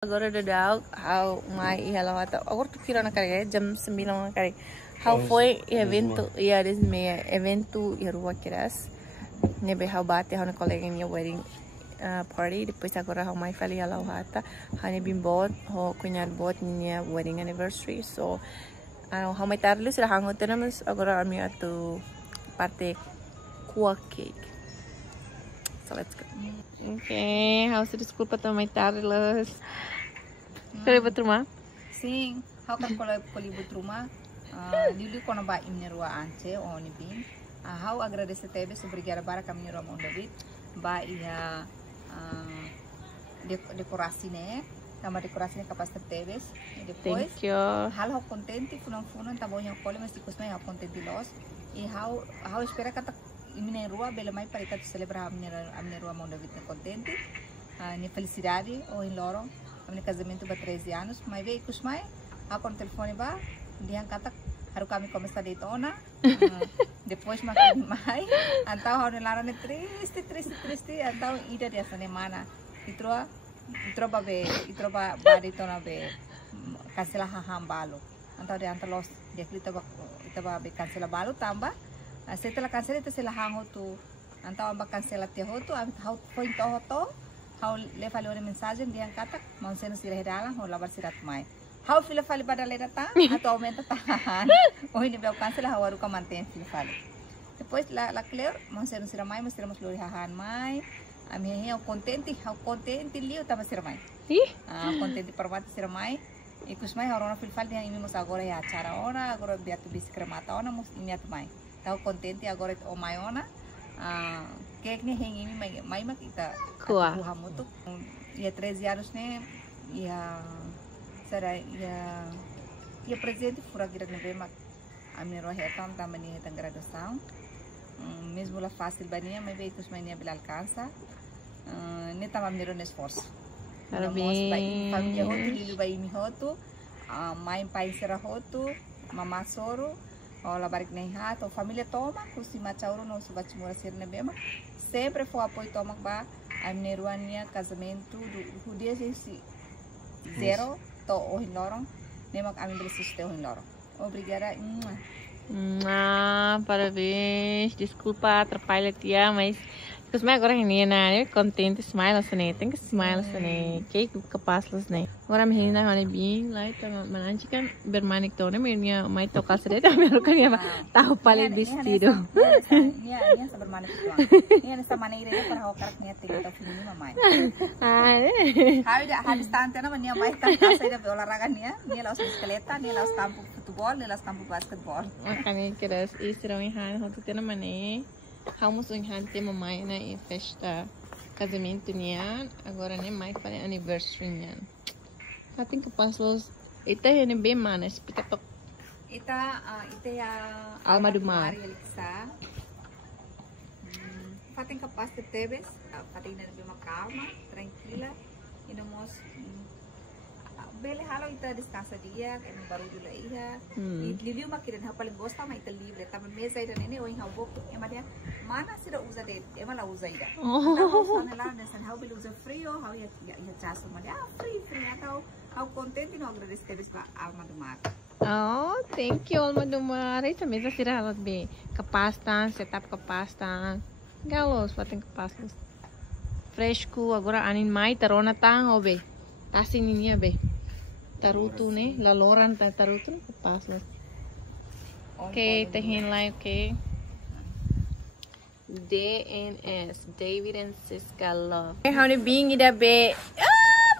Agora udah tahu how mai ihalawata. Agora tu kira na kare jam 9 na kare. How foi evento ia desme evento ia rua kiras. Nebe how bate how na colega minha wedding party. Depois agora how mai fali ihalawata. Hani bim bot ho kunhar bot minha wedding anniversary. So how mai tarde sila hangot tenemos agora a minha tu parte kuah cake. So let's go. Okay, how's the school para mai tarde las? Kolibut rumah? Sim, how kan kolibut rumah? Dili kono ba imne rua ance oni bim. How agradece tebe obrigada para caminho Ramon David. Ba ia dekorasi ne, nama dekorasi ne kapas tebes. Depois, Thank you. hal how contente funan tabonya kole mas tikus mai how contente los. E how espera kata imne rua bela mai para kita celebrar amne rua Ramon David ne contente. Ne felicidade ou em loro. Kami casamento ba 13 anos, mas veio kusmai, ako no telefone ba, dihan katak, haru kami começa de tona, depois makin mai, antau hau nelaran ni triste, antau ida dia semana, itroa ba de tona be, cancela haham balo, antau dia antalos, dia kita ba be cancela balo tamba, setelah cancela itu sila hango tu, antau amba cancela tia hotu, hau point hoto. How leva ali mensagem dia kata mau seno sira hedalang ho labar sirat mai how fila fali pada leda ta atau aumenta tahan oh ini bel cancel how aru ka mantém fila fali depois la clear mau seno sira mai mas sira mas lori hahan mai ami he how contente liu ta mas sira mai contente parvati sira mai ikus mai harona fila fali dia ini mas agora ya acara ora agora biar tu bis cremata ona mus ini at mai tau contente agora o mai ona cake nih yang ini mai kita kuah mutu ya 13 anos né ya será ya presente fura gira nebe mak amir rohetan tamani hetan graduação mesmo la fácil bania mas veio que os meninos bela alcança ne tama miro no esforço parabéns família hotu lilu bai mi hotu mai pai será hotu mama soro Ola barik nem rato, família toma, custi machauro não se bate mora ser nebema. Sempre foi apoio toma ba a mineruania casamento do dia zero to o hinlorong, nemak amin beli suste o hinlorong. Obrigada. Parabéns. Desculpa atrapalhar tia, mas because me agora menina, contente, smile assim, tem que smile assim, que capaz assim. Agora menina, olha bem, lá tá manante kan bermanik tone, minha mãe toca seret, minha kan ya tahu paling destino. Nia sa bermanik itu. Nia sa maneira ya para hokar nia tinggal film mamai. Habis tante na nia mai kan kasa ida olahraga nia laus bicicleta, nia laus campo futebol, nia laus campo basketball. Makanya kira istirahat han, hotu tena mane. Vamos hante mamãe na festa casamento nian agora nem mais para anniversary nian kating kapaslos ita yan bem manas pitatok ita ya alma do mar kating kapas de tebes kating na bem calma tranquila e não mos bele halo ita descansa dia kami baru juga iya liu makirin ha paling gosta ma ita libre taman mesa ida nene oin ha bok emadia mana sida usa de emala usa ida sana lá nessa how bil usa frio how ya chaso ma free atau how contente no agradecer tebes ba alma do mar. Oh, thank you alma do mar. Ita mesa sira halot be kapastan setup kapastan galos pating kapastan fresco agora anin mai tarona tang obe tasin niya be tarutu ne laloran tarutu pas lo okay tehin like okay DNS David and Siska love how ni bing ida be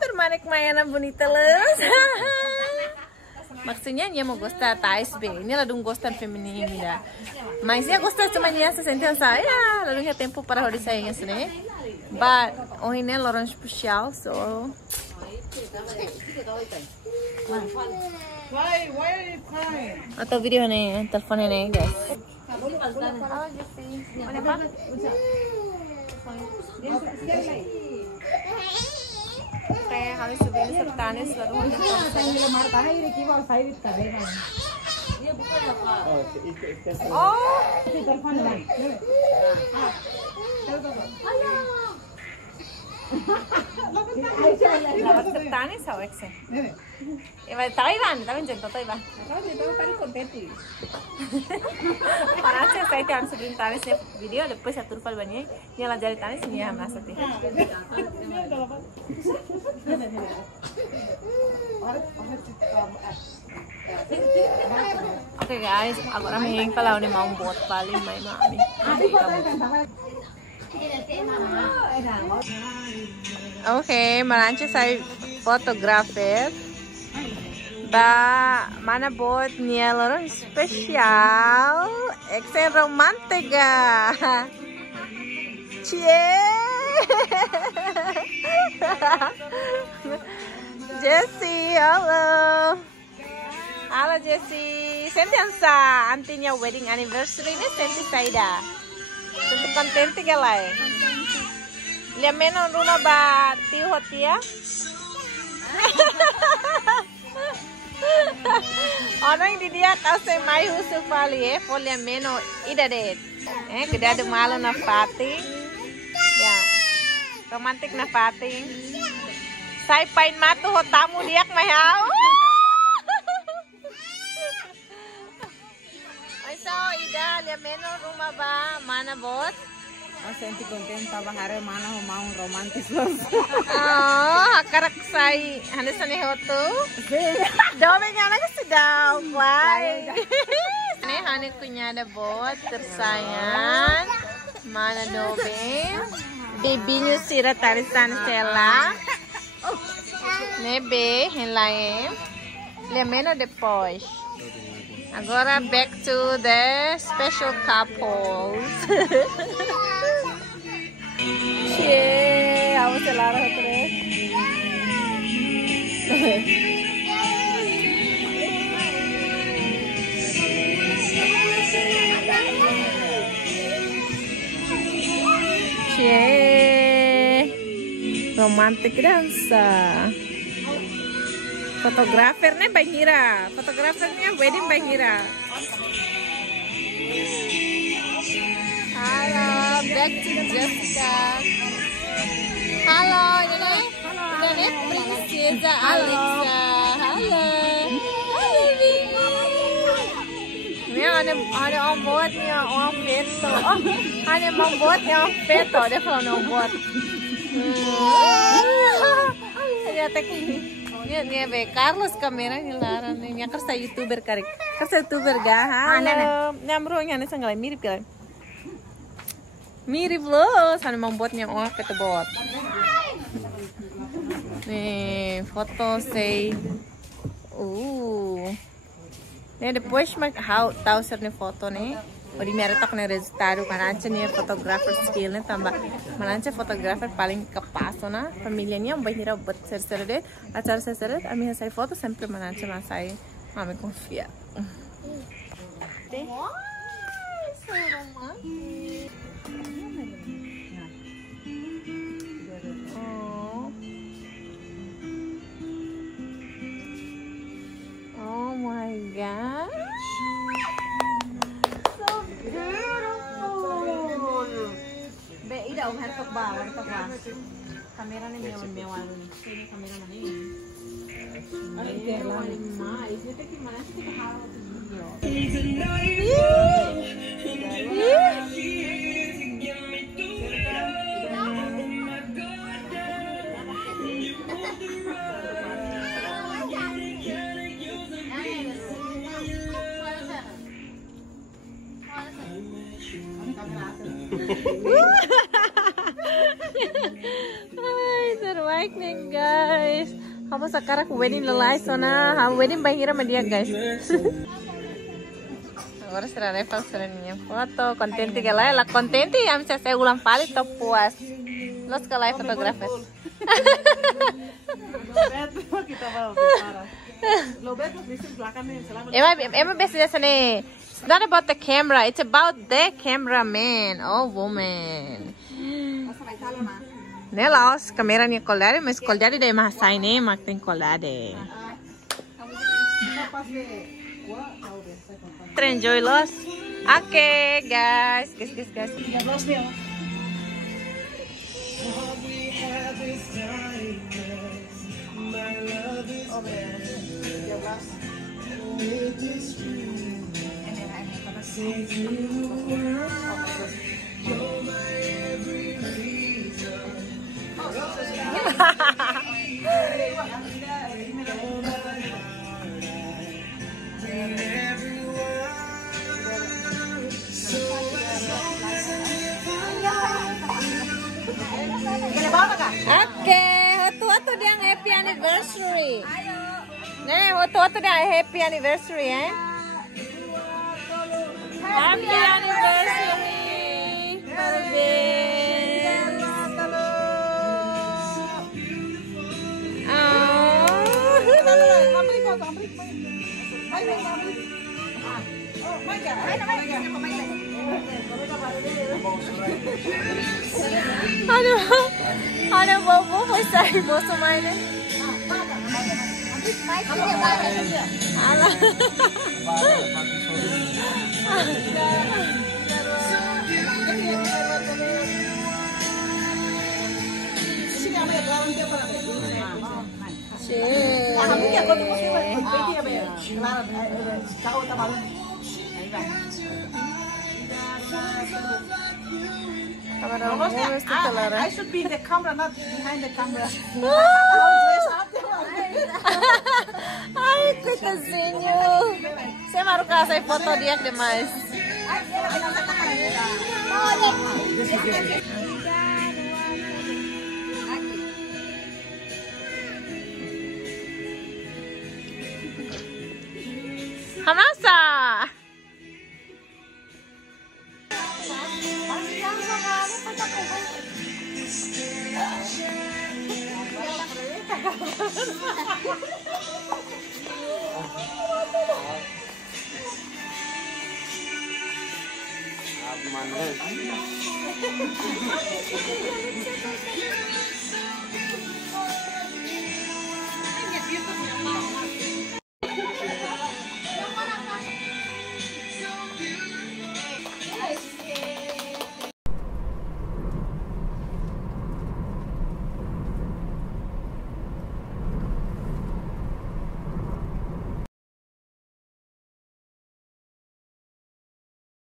bermanik mayana bonita los maksudnya dia mau gosta tais be ini ladung gostan feminin ida mas dia gosta semuanya se sentem saya ladung ya tempo para hori saya né but hoje né loran especial so Why are you crying? Atau video nih, telepon nih guys. Kayak kali sebelum sertanis baru Dapat sertane sa exe. Iba Taiwan, Taiwan jento Taiwan. Então, para contente. Para saya tiap sebelum tane se video depois atur fal bani. Ni ala jari tane sini hamna sati. Oke guys, agora me falar onde mau buat paling mai mami. Oke, Maranche saya fotografer. Ba mana buat niya lorong spesial, eksen romantika. Cie. Jessie, halo. Halo Jessie. Sentiasa antinya wedding anniversary ini senti saida. Senti kontenti galai. Lihat menon rumah ba tiu hotia. Ono yang di dia kasi mai husu fali folia meno idadet. Kada ada malo na pating. Ya. Romantik na pating. Sai pain matu ho tamu diak mahau. So ida lihat meno rumah ba mana bos? Senti contenta bahare mana ho mau romantis los. Oh, karak sai hanesane hotu. Dome ngana ka sedau kwai. Ini hane kunyada bot tersayang. Mana dobe? Bibinya sira tarisan sela. Nebe henlaem. Lemeno depois. Agora back to the special couples. Cie, vamos a hablar otra vez. Cie, romantic dansa. Fotografernya Bahira, fotografernya wedding Bahira. Halo, back to Jessica. Halo, ini Princesa Alexa. Halo. Halo, Ini ada ombotnya, om peto. Oh, ada ombotnya, om peto. Dia kalau nombot. Ada teknik. Ini be Carlos kamera hilaran ini kerja YouTuber karek. Kerja YouTuber ga. Halo. Nyamronya nih sangat mirip kan. Mirip loh, sana membuatnya peto bot. Nih, foto say. Nih depois how tahu ser nih foto nih. Odi meretak nih resultado kananca nih fotografer skill nih tambah mananca fotografer paling kepasona familianya Bahira buat ser deh acara ser ami saya foto sempre mananca masai mami confia. Wow, so romantic. Oh my gosh. Be, ida hartok ba? Kamera ni mewah nih. Ini kamera mana ini? Ay, terlalu mah. Ini teh gimana sih kita harus video. Hai, terbaik nih guys. Kamu sekarang wedding lelai sana, wedding Bahira sama dia guys. Agora será levar sereninha foto, contente que ela contente e am saya ulang kali top puas. Los que live fotógrafos. Emma biasa sana. It's not about the camera, it's about the cameraman. Oh woman. Nela os kamera ni kolare, mas kolare dai mahasai ne, mak tem kolare. Enjoy los. Okay, guys. Oke, waktu dia happy anniversary. Nih, waktu dia happy anniversary ya. Happy anniversary, Parvin. Ada bobo mau saya mau semuanya. Alah. I should be in the camera, not behind the camera. Ai, coitadinho. Saya baru kasih foto dia demais. Hamasa. Mana?